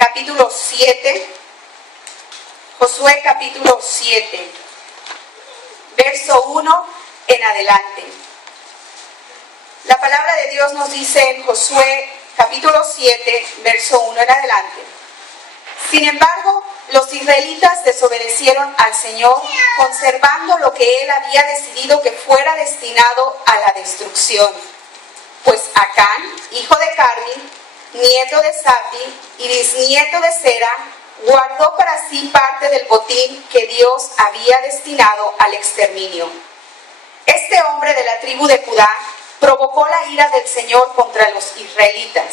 capítulo 7, Josué capítulo 7, verso 1 en adelante. La palabra de Dios nos dice en Josué capítulo 7, verso 1 en adelante: sin embargo, los israelitas desobedecieron al Señor, conservando lo que Él había decidido que fuera destinado a la destrucción. Pues Acán, hijo de Carmi, nieto de Zabdi y bisnieto de Sera, guardó para sí parte del botín que Dios había destinado al exterminio. Este hombre de la tribu de Judá provocó la ira del Señor contra los israelitas.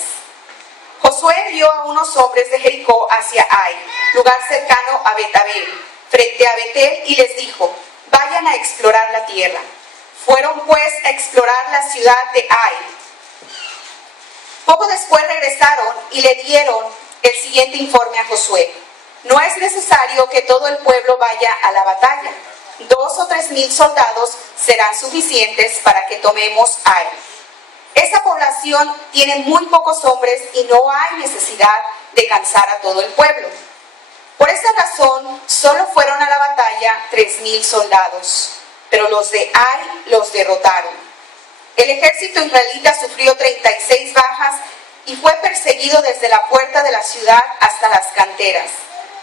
Josué envió a unos hombres de Jericó hacia Ai, lugar cercano a Betabel, frente a Betel, y les dijo: vayan a explorar la tierra. Fueron pues a explorar la ciudad de Ai. Poco después regresaron y le dieron el siguiente informe a Josué: no es necesario que todo el pueblo vaya a la batalla. 2 o 3 mil soldados serán suficientes para que tomemos Ai. Esta población tiene muy pocos hombres y no hay necesidad de cansar a todo el pueblo. Por esta razón, solo fueron a la batalla 3,000 soldados, pero los de Ai los derrotaron. El ejército israelita sufrió 36 bajas y fue perseguido desde la puerta de la ciudad hasta las canteras.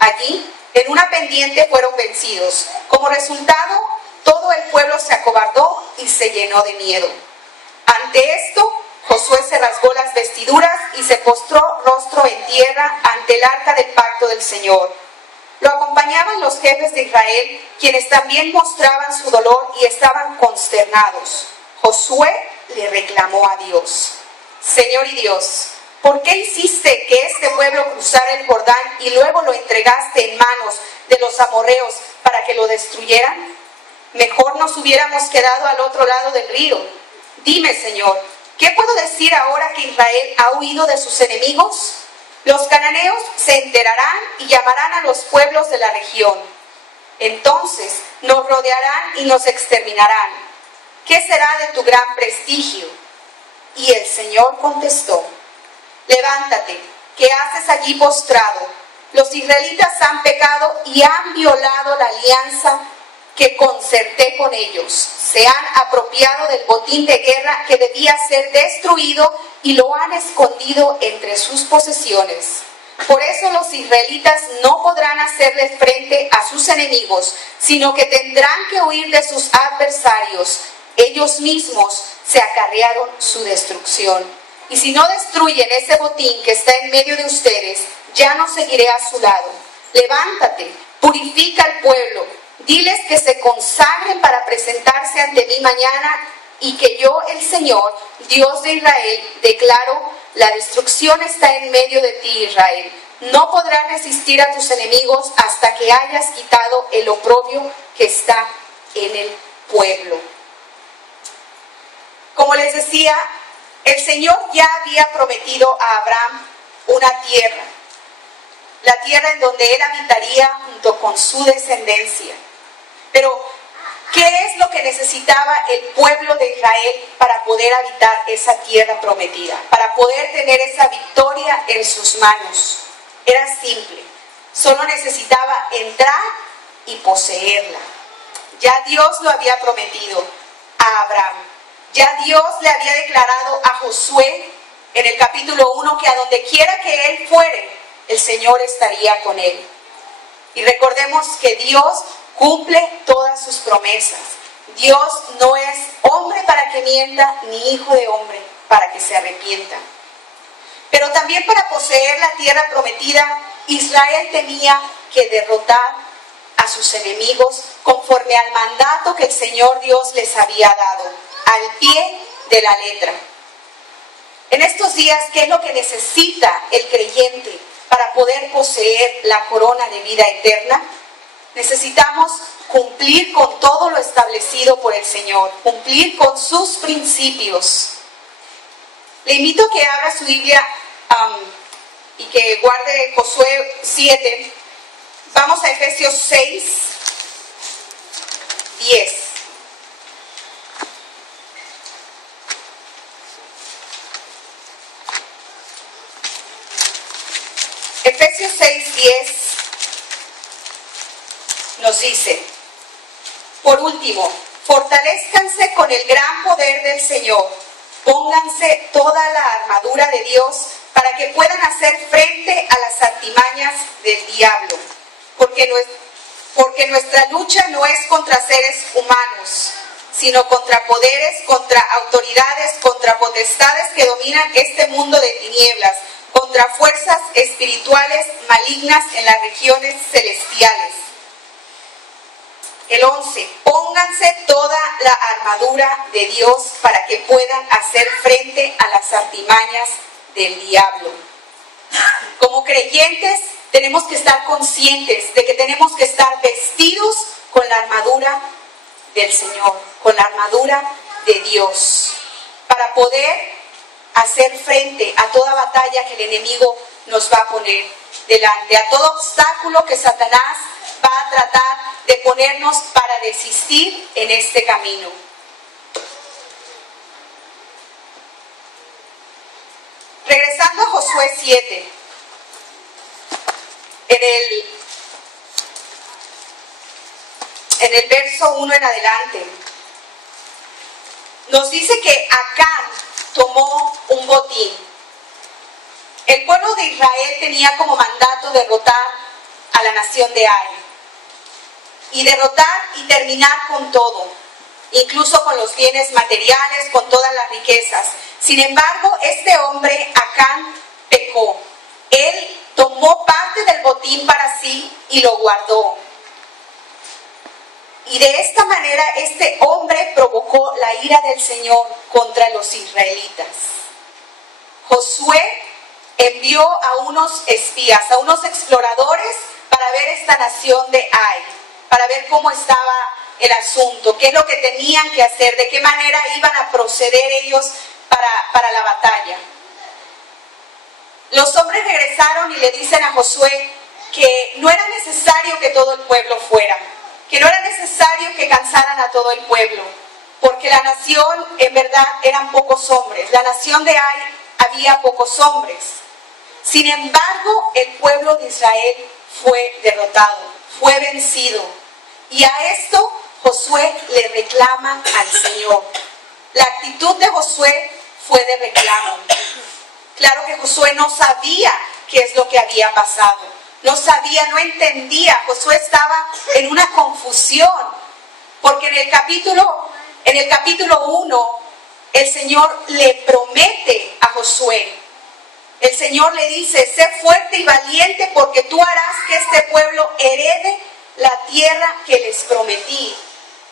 Allí, en una pendiente, fueron vencidos. Como resultado, todo el pueblo se acobardó y se llenó de miedo. Ante esto, Josué se rasgó las vestiduras y se postró rostro en tierra ante el arca del pacto del Señor. Lo acompañaban los jefes de Israel, quienes también mostraban su dolor y estaban consternados. Josué le reclamó a Dios: Señor y Dios, ¿por qué hiciste que este pueblo cruzara el Jordán y luego lo entregaste en manos de los amorreos para que lo destruyeran? Mejor nos hubiéramos quedado al otro lado del río. Dime, Señor, ¿qué puedo decir ahora que Israel ha huido de sus enemigos? Los cananeos se enterarán y llamarán a los pueblos de la región. Entonces nos rodearán y nos exterminarán. ¿Qué será de tu gran prestigio? Y el Señor contestó: levántate, ¿qué haces allí postrado? Los israelitas han pecado y han violado la alianza que concerté con ellos. Se han apropiado del botín de guerra que debía ser destruido y lo han escondido entre sus posesiones. Por eso los israelitas no podrán hacerle frente a sus enemigos, sino que tendrán que huir de sus adversarios. Ellos mismos se acarrearon su destrucción. Y si no destruyen ese botín que está en medio de ustedes, ya no seguiré a su lado. Levántate, purifica al pueblo. Diles que se consagren para presentarse ante mí mañana, y que yo, el Señor, Dios de Israel, declaro: la destrucción está en medio de ti, Israel. No podrás resistir a tus enemigos hasta que hayas quitado el oprobio que está en el pueblo. Como les decía, el Señor ya había prometido a Abraham una tierra, la tierra en donde él habitaría junto con su descendencia. Pero, ¿qué es lo que necesitaba el pueblo de Israel para poder habitar esa tierra prometida? Para poder tener esa victoria en sus manos. Era simple. Solo necesitaba entrar y poseerla. Ya Dios lo había prometido a Abraham. Ya Dios le había declarado a Josué en el capítulo 1 que a donde quiera que él fuere, el Señor estaría con él. Y recordemos que Dios cumple todas sus promesas. Dios no es hombre para que mienta, ni hijo de hombre para que se arrepienta. Pero también para poseer la tierra prometida, Israel tenía que derrotar a sus enemigos conforme al mandato que el Señor Dios les había dado, al pie de la letra. En estos días, ¿qué es lo que necesita el creyente para poder poseer la corona de vida eterna? Necesitamos cumplir con todo lo establecido por el Señor, cumplir con sus principios. Le invito a que abra su Biblia y que guarde Josué 7. Vamos a Efesios 6, 10. Efesios 6:10 nos dice: por último, fortalezcanse con el gran poder del Señor, pónganse toda la armadura de Dios para que puedan hacer frente a las artimañas del diablo, porque nuestra lucha no es contra seres humanos, sino contra poderes, contra autoridades, contra potestades que dominan este mundo de tinieblas, contra fuerzas espirituales malignas en las regiones celestiales. El 11, pónganse toda la armadura de Dios para que puedan hacer frente a las artimañas del diablo. Como creyentes tenemos que estar conscientes de que tenemos que estar vestidos con la armadura del Señor, con la armadura de Dios, para poder hacer frente a toda batalla que el enemigo nos va a poner delante, a todo obstáculo que Satanás va a tratar de ponernos para desistir en este camino. Regresando a Josué 7, en el verso 1 en adelante, nos dice que Acán tomó un botín. El pueblo de Israel tenía como mandato derrotar a la nación de Ai, y derrotar y terminar con todo, incluso con los bienes materiales, con todas las riquezas. Sin embargo, este hombre, Acán, pecó. Él tomó parte del botín para sí y lo guardó. Y de esta manera este hombre provocó la ira del Señor contra los israelitas. Josué envió a unos espías, a unos exploradores, para ver esta nación de Ai, para ver cómo estaba el asunto, qué es lo que tenían que hacer, de qué manera iban a proceder ellos para la batalla. Los hombres regresaron y le dicen a Josué que no era necesario que todo el pueblo fuera, que no era necesario que cansaran a todo el pueblo, porque la nación en verdad eran pocos hombres, la nación de Ai había pocos hombres. Sin embargo, el pueblo de Israel fue derrotado, fue vencido. Y a esto Josué le reclama al Señor. La actitud de Josué fue de reclamo. Claro que Josué no sabía qué es lo que había pasado. No sabía, no entendía. Josué estaba en una confusión. Porque en el capítulo 1, el Señor le promete a Josué. El Señor le dice: sé fuerte y valiente, porque tú harás que este pueblo herede la tierra que les prometí.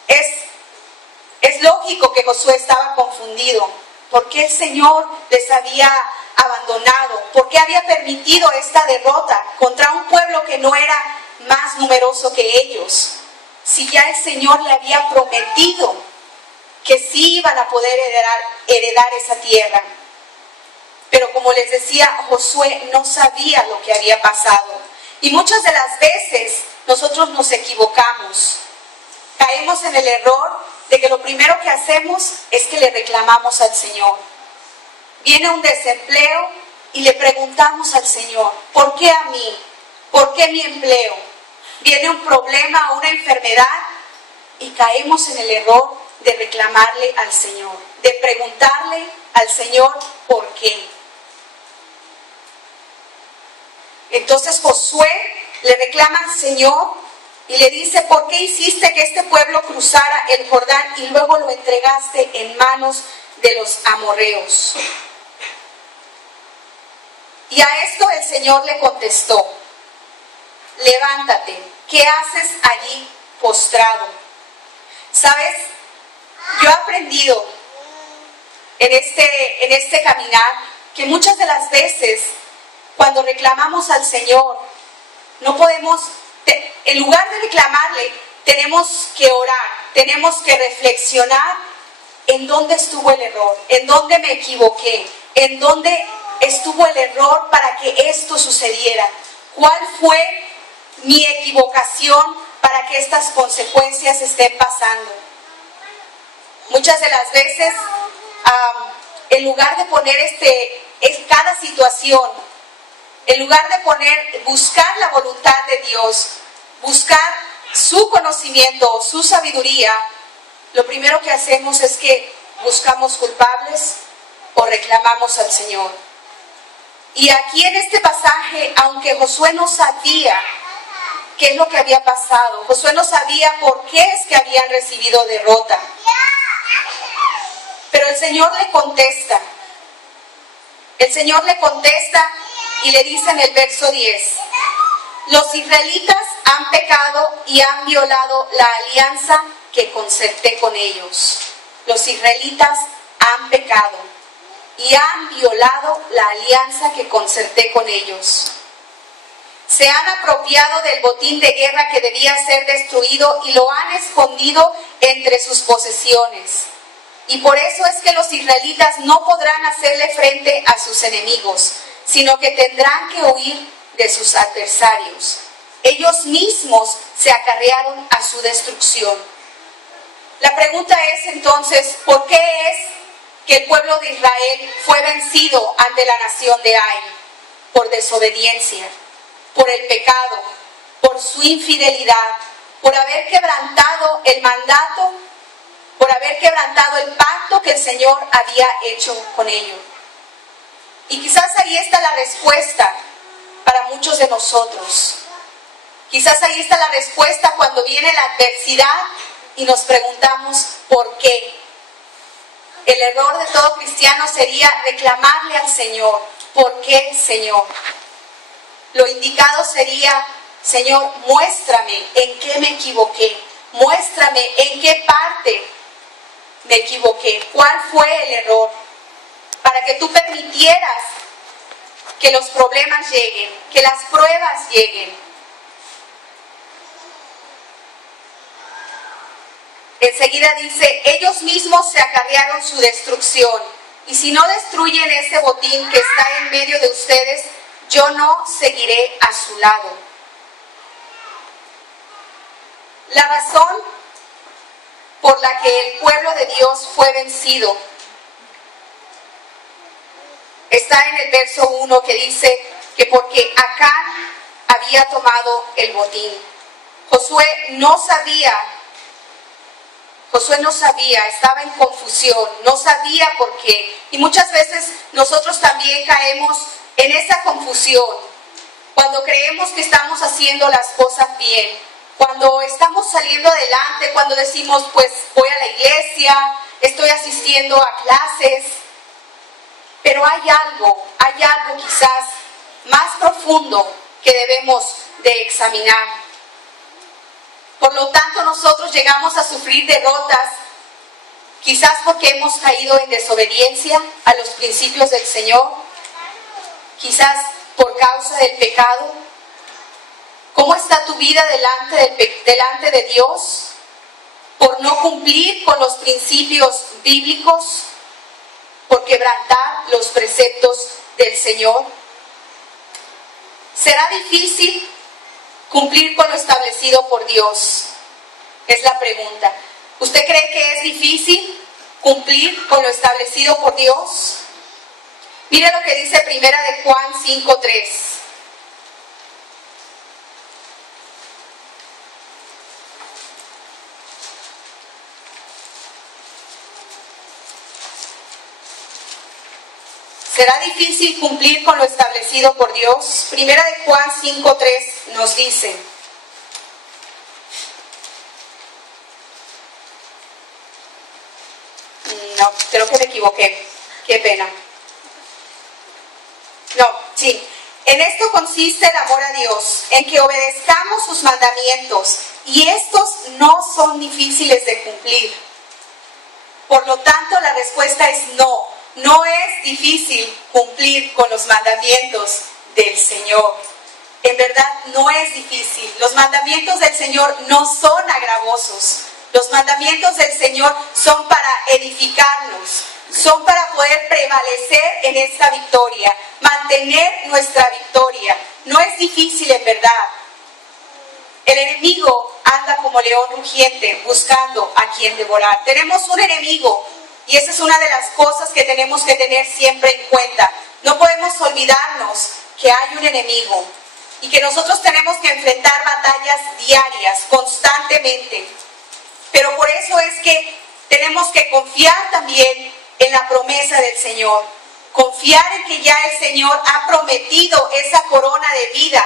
Es lógico que Josué estaba confundido. ¿Por qué el Señor les había abandonado? ¿Por qué había permitido esta derrota contra un pueblo que no era más numeroso que ellos? Si ya el Señor le había prometido que sí iban a poder heredar esa tierra. Pero como les decía, Josué no sabía lo que había pasado. Y muchas de las veces nosotros nos equivocamos. Caemos en el error de que lo primero que hacemos es que le reclamamos al Señor. Viene un desempleo y le preguntamos al Señor: ¿por qué a mí? ¿Por qué mi empleo? Viene un problema, una enfermedad, y caemos en el error de reclamarle al Señor, de preguntarle al Señor ¿por qué? Entonces Josué le reclama al Señor y le dice: ¿por qué hiciste que este pueblo cruzara el Jordán y luego lo entregaste en manos de los amorreos? Y a esto el Señor le contestó: levántate, ¿qué haces allí postrado? ¿Sabes? Yo he aprendido en este caminar que muchas de las veces cuando reclamamos al Señor, no podemos, en lugar de reclamarle, tenemos que orar, tenemos que reflexionar en dónde estuvo el error, en dónde me equivoqué, en dónde estuvo el error para que esto sucediera, cuál fue mi equivocación para que estas consecuencias estén pasando. Muchas de las veces, en lugar de poner cada situación En lugar de buscar la voluntad de Dios, buscar su conocimiento, su sabiduría, lo primero que hacemos es que buscamos culpables o reclamamos al Señor. Y aquí en este pasaje, aunque Josué no sabía qué es lo que había pasado, Josué no sabía por qué es que habían recibido derrota, pero el Señor le contesta. El Señor le contesta y le dice en el verso 10, los israelitas han pecado y han violado la alianza que concerté con ellos. Los israelitas han pecado y han violado la alianza que concerté con ellos. Se han apropiado del botín de guerra que debía ser destruido y lo han escondido entre sus posesiones. Y por eso es que los israelitas no podrán hacerle frente a sus enemigos, sino que tendrán que huir de sus adversarios. Ellos mismos se acarrearon a su destrucción. La pregunta es entonces, ¿por qué es que el pueblo de Israel fue vencido ante la nación de Ai? Por desobediencia, por el pecado, por su infidelidad, por haber quebrantado el mandato, por haber quebrantado el pacto que el Señor había hecho con ellos. Y quizás ahí está la respuesta para muchos de nosotros. Quizás ahí está la respuesta cuando viene la adversidad y nos preguntamos ¿por qué? El error de todo cristiano sería reclamarle al Señor. ¿Por qué, Señor? Lo indicado sería, Señor, muéstrame en qué me equivoqué. Muéstrame en qué parte me equivoqué. ¿Cuál fue el error? Para que tú permitieras que los problemas lleguen, que las pruebas lleguen. Enseguida dice, ellos mismos se acarrearon su destrucción. Y si no destruyen ese botín que está en medio de ustedes, yo no seguiré a su lado. La razón por la que el pueblo de Dios fue vencido está en el verso 1 que dice que porque Acán había tomado el botín. Josué no sabía, estaba en confusión, no sabía por qué. Y muchas veces nosotros también caemos en esa confusión cuando creemos que estamos haciendo las cosas bien. Cuando estamos saliendo adelante, cuando decimos, pues voy a la iglesia, estoy asistiendo a clases, pero hay algo quizás más profundo que debemos de examinar. Por lo tanto, nosotros llegamos a sufrir derrotas, quizás porque hemos caído en desobediencia a los principios del Señor, quizás por causa del pecado. ¿Cómo está tu vida delante de Dios? ¿Por no cumplir con los principios bíblicos? ¿Por quebrantar los preceptos del Señor? ¿Será difícil cumplir con lo establecido por Dios? Es la pregunta. ¿Usted cree que es difícil cumplir con lo establecido por Dios? Mire lo que dice Primera de Juan 5:3. ¿Será difícil cumplir con lo establecido por Dios? Primera de Juan 5:3 nos dice: no, creo que me equivoqué. Qué pena. No, sí. En esto consiste el amor a Dios, en que obedezcamos sus mandamientos, y estos no son difíciles de cumplir. Por lo tanto, la respuesta es no. No es difícil cumplir con los mandamientos del Señor. En verdad, no es difícil. Los mandamientos del Señor no son agravosos. Los mandamientos del Señor son para edificarnos, son para poder prevalecer en esta victoria, mantener nuestra victoria. No es difícil en verdad. El enemigo anda como león rugiente buscando a quien devorar. Tenemos un enemigo y esa es una de las cosas que tenemos que tener siempre en cuenta. No podemos olvidarnos que hay un enemigo y que nosotros tenemos que enfrentar batallas diarias, constantemente. Pero por eso es que tenemos que confiar también en la promesa del Señor. Confiar en que ya el Señor ha prometido esa corona de vida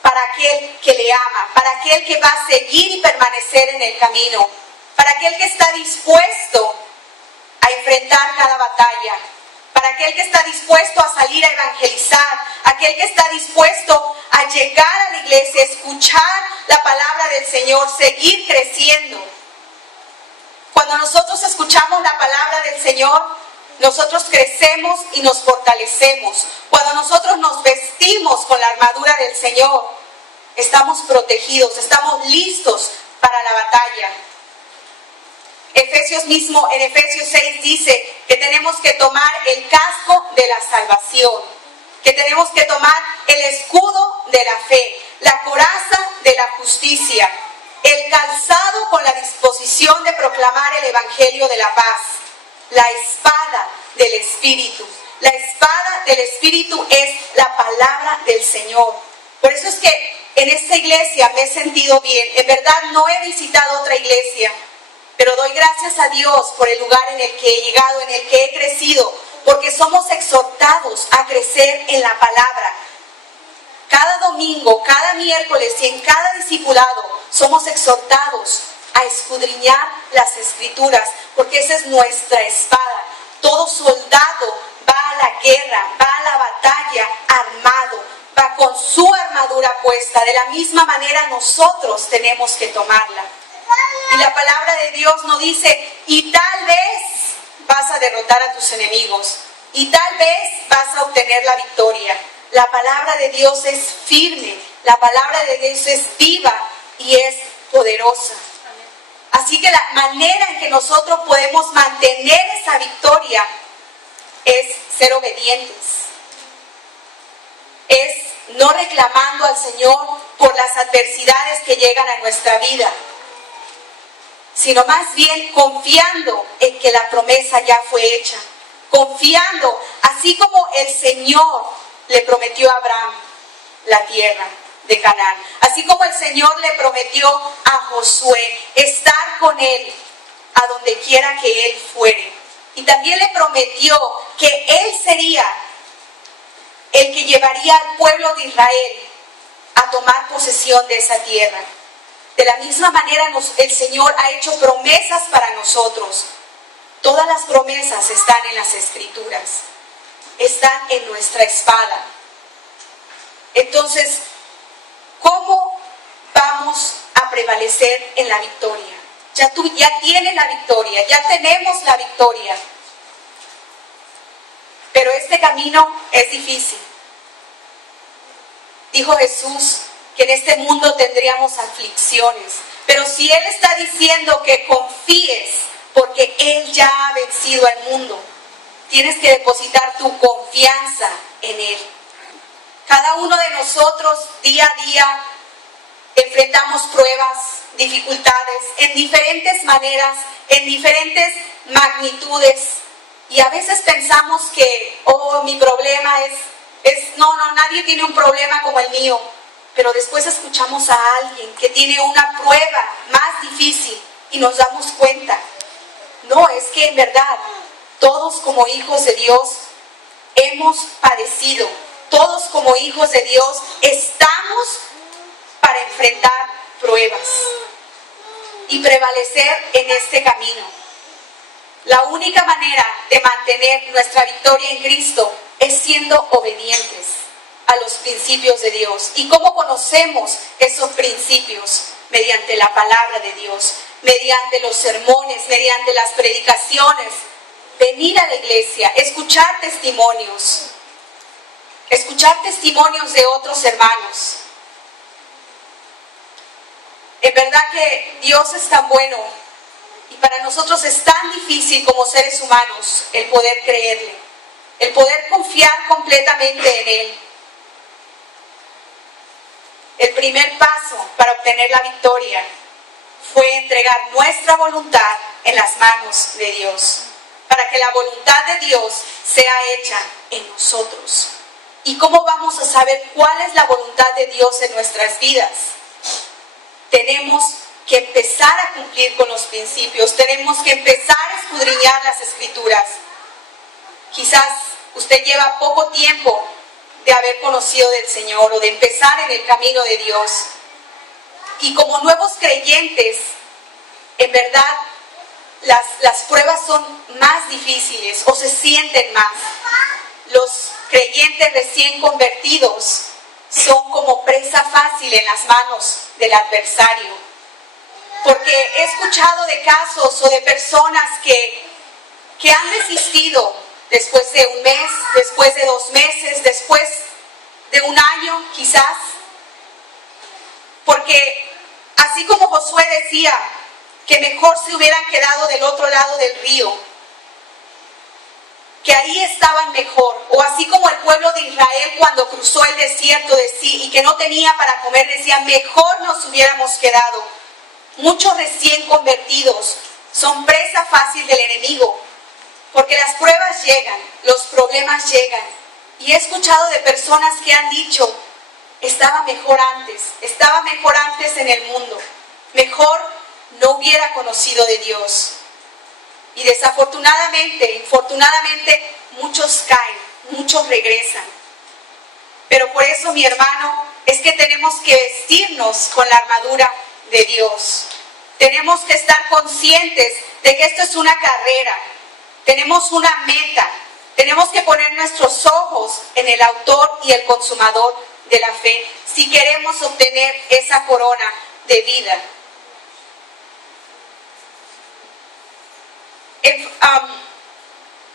para aquel que le ama, para aquel que va a seguir y permanecer en el camino, para aquel que está dispuesto a enfrentar cada batalla, para aquel que está dispuesto a salir a evangelizar, aquel que está dispuesto a llegar a la iglesia, escuchar la palabra del Señor, seguir creciendo. Cuando nosotros escuchamos la palabra del Señor, nosotros crecemos y nos fortalecemos. Cuando nosotros nos vestimos con la armadura del Señor, estamos protegidos, estamos listos para la batalla. En Efesios 6 dice que tenemos que tomar el casco de la salvación, que tenemos que tomar el escudo de la fe, la coraza de la justicia, el calzado con la disposición de proclamar el evangelio de la paz, la espada del Espíritu. La espada del Espíritu es la palabra del Señor. Por eso es que en esta iglesia me he sentido bien. En verdad no he visitado otra iglesia, pero doy gracias a Dios por el lugar en el que he llegado, en el que he crecido, porque somos exhortados a crecer en la palabra. Cada domingo, cada miércoles y en cada discipulado somos exhortados a escudriñar las Escrituras, porque esa es nuestra espada. Todo soldado va a la guerra, va a la batalla armado, va con su armadura puesta. De la misma manera nosotros tenemos que tomarla. Y la palabra de Dios nos dice, y tal vez vas a derrotar a tus enemigos, y tal vez vas a obtener la victoria. La palabra de Dios es firme, la palabra de Dios es viva y es poderosa. Así que la manera en que nosotros podemos mantener esa victoria es ser obedientes. Es no reclamando al Señor por las adversidades que llegan a nuestra vida, sino más bien confiando en que la promesa ya fue hecha. Confiando, así como el Señor le prometió a Abraham la tierra de Canaán, así como el Señor le prometió a Josué estar con él a donde quiera que él fuere, y también le prometió que él sería el que llevaría al pueblo de Israel a tomar posesión de esa tierra. De la misma manera el Señor ha hecho promesas para nosotros. Todas las promesas están en las Escrituras, están en nuestra espada. Entonces, ¿cómo vamos a prevalecer en la victoria? Ya tienes la victoria, ya tenemos la victoria. Pero este camino es difícil. Dijo Jesús que en este mundo tendríamos aflicciones. Pero si Él está diciendo que confíes, porque Él ya ha vencido al mundo, tienes que depositar tu confianza en Él. Cada uno de nosotros día a día enfrentamos pruebas, dificultades en diferentes maneras, en diferentes magnitudes, y a veces pensamos que, mi problema nadie tiene un problema como el mío, pero después escuchamos a alguien que tiene una prueba más difícil y nos damos cuenta, no, es que en verdad todos como hijos de Dios hemos padecido, todos como hijos de Dios estamos para enfrentar pruebas y prevalecer en este camino. La única manera de mantener nuestra victoria en Cristo es siendo obedientes a los principios de Dios. ¿Y cómo conocemos esos principios? Mediante la palabra de Dios, mediante los sermones, mediante las predicaciones. Venir a la iglesia, escuchar testimonios de otros hermanos. En verdad que Dios es tan bueno y para nosotros es tan difícil como seres humanos el poder creerle, el poder confiar completamente en Él. El primer paso para obtener la victoria fue entregar nuestra voluntad en las manos de Dios, para que la voluntad de Dios sea hecha en nosotros. ¿Y cómo vamos a saber cuál es la voluntad de Dios en nuestras vidas? Tenemos que empezar a cumplir con los principios, tenemos que empezar a escudriñar las Escrituras. Quizás usted lleva poco tiempo de haber conocido del Señor o de empezar en el camino de Dios. Y como nuevos creyentes, en verdad, las pruebas son más difíciles o se sienten más. Los creyentes recién convertidos son como presa fácil en las manos del adversario. Porque he escuchado de casos o de personas que han desistido después de un mes, después de 2 meses, después de 1 año quizás. Porque así como Josué decía que mejor se hubieran quedado del otro lado del río, que ahí estaban mejor, o así como el pueblo de Israel cuando cruzó el desierto de sí y que no tenía para comer, decía mejor nos hubiéramos quedado. Muchos recién convertidos son presa fácil del enemigo, porque las pruebas llegan, los problemas llegan. Y he escuchado de personas que han dicho, estaba mejor antes en el mundo, mejor no hubiera conocido de Dios. Y desafortunadamente, infortunadamente, muchos caen, muchos regresan. Pero por eso, mi hermano, es que tenemos que vestirnos con la armadura de Dios. Tenemos que estar conscientes de que esto es una carrera. Tenemos una meta. Tenemos que poner nuestros ojos en el autor y el consumador de la fe si queremos obtener esa corona de vida.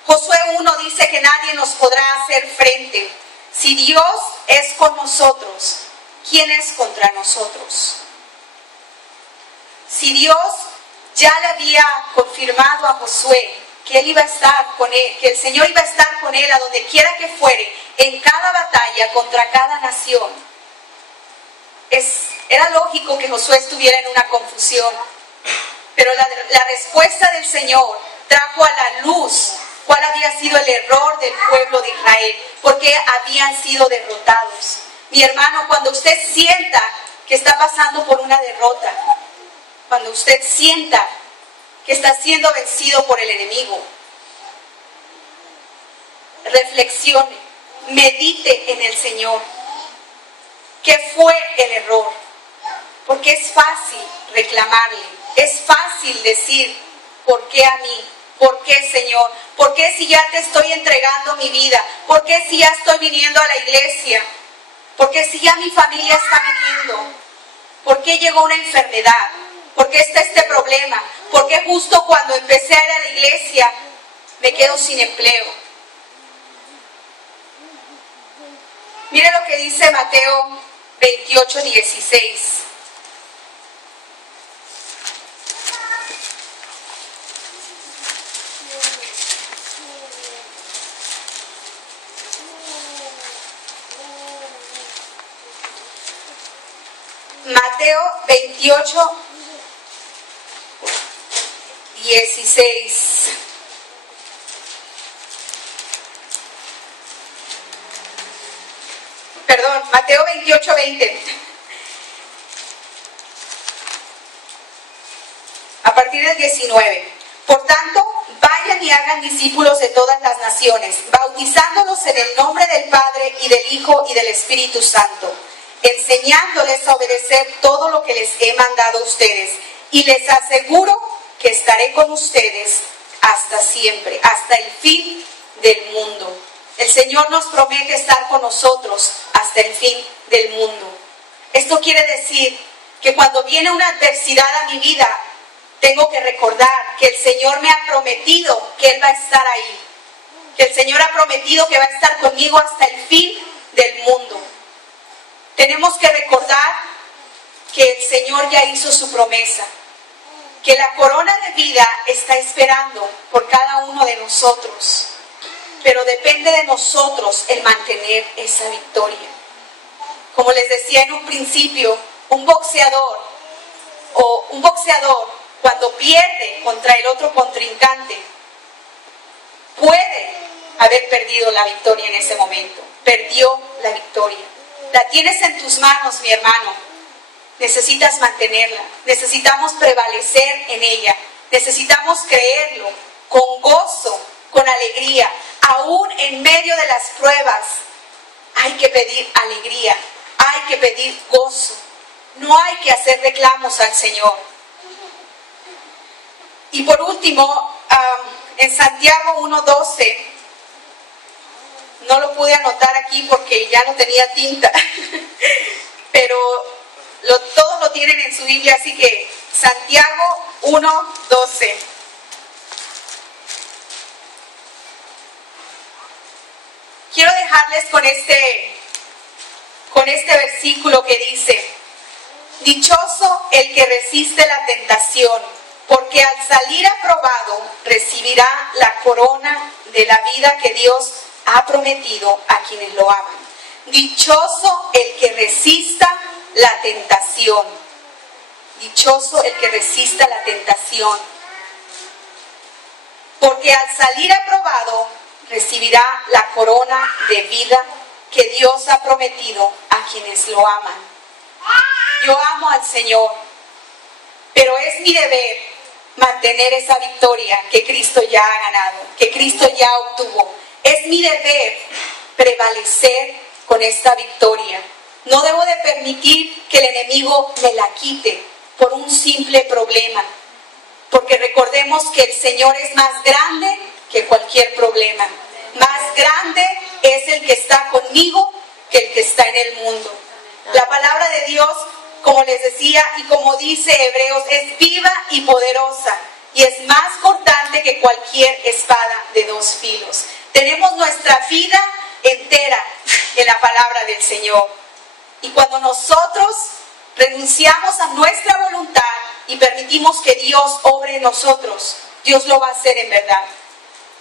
Josué 1 dice que nadie nos podrá hacer frente. Si Dios es con nosotros, ¿quién es contra nosotros? Si Dios ya le había confirmado a Josué que él iba a estar con él, que el Señor iba a estar con él a donde quiera que fuere, en cada batalla contra cada nación, era lógico que Josué estuviera en una confusión. Pero la respuesta del Señor trajo a la luz cuál había sido el error del pueblo de Israel, porque habían sido derrotados. Mi hermano, cuando usted sienta que está pasando por una derrota, cuando usted sienta que está siendo vencido por el enemigo, reflexione, medite en el Señor. ¿Qué fue el error? Porque es fácil reclamarle, es fácil decir, ¿por qué a mí? ¿Por qué, Señor? ¿Por qué si ya te estoy entregando mi vida? ¿Por qué si ya estoy viniendo a la iglesia? ¿Por qué si ya mi familia está viniendo? ¿Por qué llegó una enfermedad? ¿Por qué está este problema? ¿Por qué justo cuando empecé a ir a la iglesia me quedo sin empleo? Mire lo que dice Mateo 28:16. Mateo 28:16. Perdón, Mateo 28:20. A partir del 19. Por tanto, vayan y hagan discípulos de todas las naciones, bautizándolos en el nombre del Padre y del Hijo y del Espíritu Santo, enseñándoles a obedecer todo lo que les he mandado a ustedes. Y les aseguro que estaré con ustedes hasta siempre, hasta el fin del mundo. El Señor nos promete estar con nosotros hasta el fin del mundo. Esto quiere decir que cuando viene una adversidad a mi vida, tengo que recordar que el Señor me ha prometido que Él va a estar ahí. Que el Señor ha prometido que va a estar conmigo hasta el fin del mundo. Tenemos que recordar que el Señor ya hizo su promesa. Que la corona de vida está esperando por cada uno de nosotros. Pero depende de nosotros el mantener esa victoria. Como les decía en un principio, un boxeador cuando pierde contra el otro contrincante puede haber perdido la victoria en ese momento. Perdió la victoria. La tienes en tus manos, mi hermano. Necesitas mantenerla. Necesitamos prevalecer en ella. Necesitamos creerlo con gozo, con alegría. Aún en medio de las pruebas hay que pedir alegría. Hay que pedir gozo. No hay que hacer reclamos al Señor. Y por último, en Santiago 1:12, no lo pude anotar aquí porque ya no tenía tinta, pero todos lo tienen en su Biblia, así que Santiago 1:12. Quiero dejarles con este versículo que dice: dichoso el que resiste la tentación, porque al salir aprobado recibirá la corona de la vida que Dios ha prometido a quienes lo aman. Dichoso el que resista la tentación. Dichoso el que resista la tentación, porque al salir aprobado recibirá la corona de vida que Dios ha prometido a quienes lo aman. Yo amo al Señor, pero es mi deber mantener esa victoria que Cristo ya ha ganado, que Cristo ya obtuvo. Es mi deber prevalecer con esta victoria. No debo de permitir que el enemigo me la quite por un simple problema, porque recordemos que el Señor es más grande que cualquier problema. Más grande es el que está conmigo que el que está en el mundo. La palabra de Dios, como les decía y como dice Hebreos, es viva y poderosa y es más cortante que cualquier espada de dos filos. Tenemos nuestra vida entera en la palabra del Señor. Y cuando nosotros renunciamos a nuestra voluntad y permitimos que Dios obre en nosotros, Dios lo va a hacer en verdad,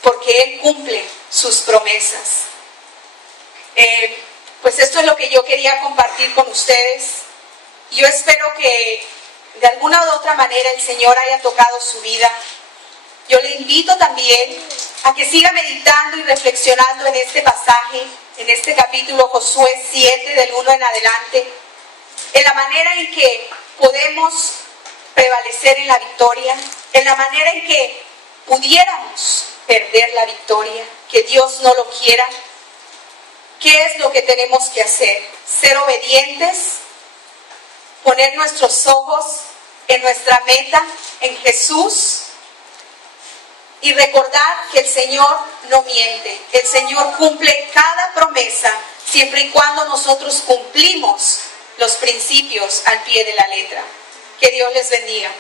porque Él cumple sus promesas. Pues esto es lo que yo quería compartir con ustedes. Yo espero que de alguna u otra manera el Señor haya tocado su vida. Yo le invito también a que siga meditando y reflexionando en este pasaje, en este capítulo Josué 7, del 1 en adelante, en la manera en que podemos prevalecer en la victoria, en la manera en que pudiéramos perder la victoria, que Dios no lo quiera. ¿Qué es lo que tenemos que hacer? Ser obedientes, poner nuestros ojos en nuestra meta, en Jesús, y recordar que el Señor no miente. El Señor cumple cada promesa siempre y cuando nosotros cumplimos los principios al pie de la letra. Que Dios les bendiga.